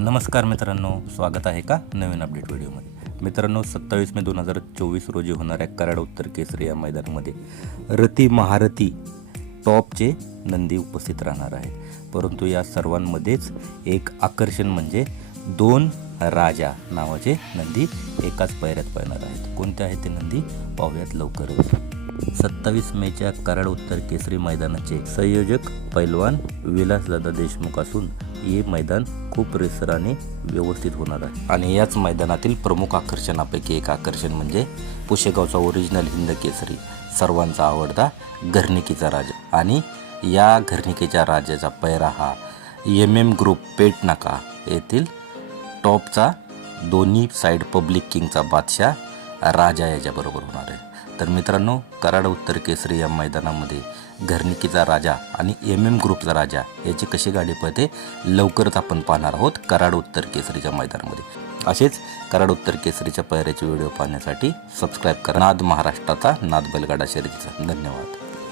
नमस्कार मित्रांनो स्वागत आहे का नवीन अपडेट व्हिडिओमध्ये? मित्रांनो सत्तावीस मे दोन हजार चोवीस रोजी होणाऱ्या कराड उत्तर केसरी या मैदानामध्ये रती महारथी टॉपचे नंदी उपस्थित राहणार आहेत. परंतु या सर्वांमध्येच एक आकर्षण म्हणजे दोन राजा नावाचे नंदी एकाच पैऱ्यात पळणार आहेत. कोणते आहेत ते नंदी? पाहूयात लवकरच. सत्तावीस मेच्या कराड उत्तर केसरी मैदानाचे संयोजक पैलवान विलासदादा देशमुख असून हे मैदान खूप रेसर आणि व्यवस्थित होणार आहे. आणि याच मैदानातील प्रमुख आकर्षणापैकी एक आकर्षण म्हणजे पुशेगावचा ओरिजिनल हिंद केसरी सर्वांचा आवडता घरणिकेचा राजा. आणि या घरणिकेच्या राजाचा पैरा हा एम एम ग्रुप पेट नाका येथील टॉपचा दोन्ही साईड पब्लिक किंगचा बादशाह राजा याच्याबरोबर होणार आहे. तर मित्रांनो कराड उत्तर केसरी या मैदानामध्ये घरनिकीचा राजा आणि एम एम ग्रुपचा राजा याची कशी गाडी पळते लवकरच आपण पाहणार आहोत कराड उत्तर केसरीच्या मैदानामध्ये. असेच कराड उत्तर केसरीच्या पैऱ्याचे व्हिडिओ पाहण्यासाठी सबस्क्राईब करा. नाद महाराष्ट्राचा नाद बैलगाडा शर्यतीचा. धन्यवाद.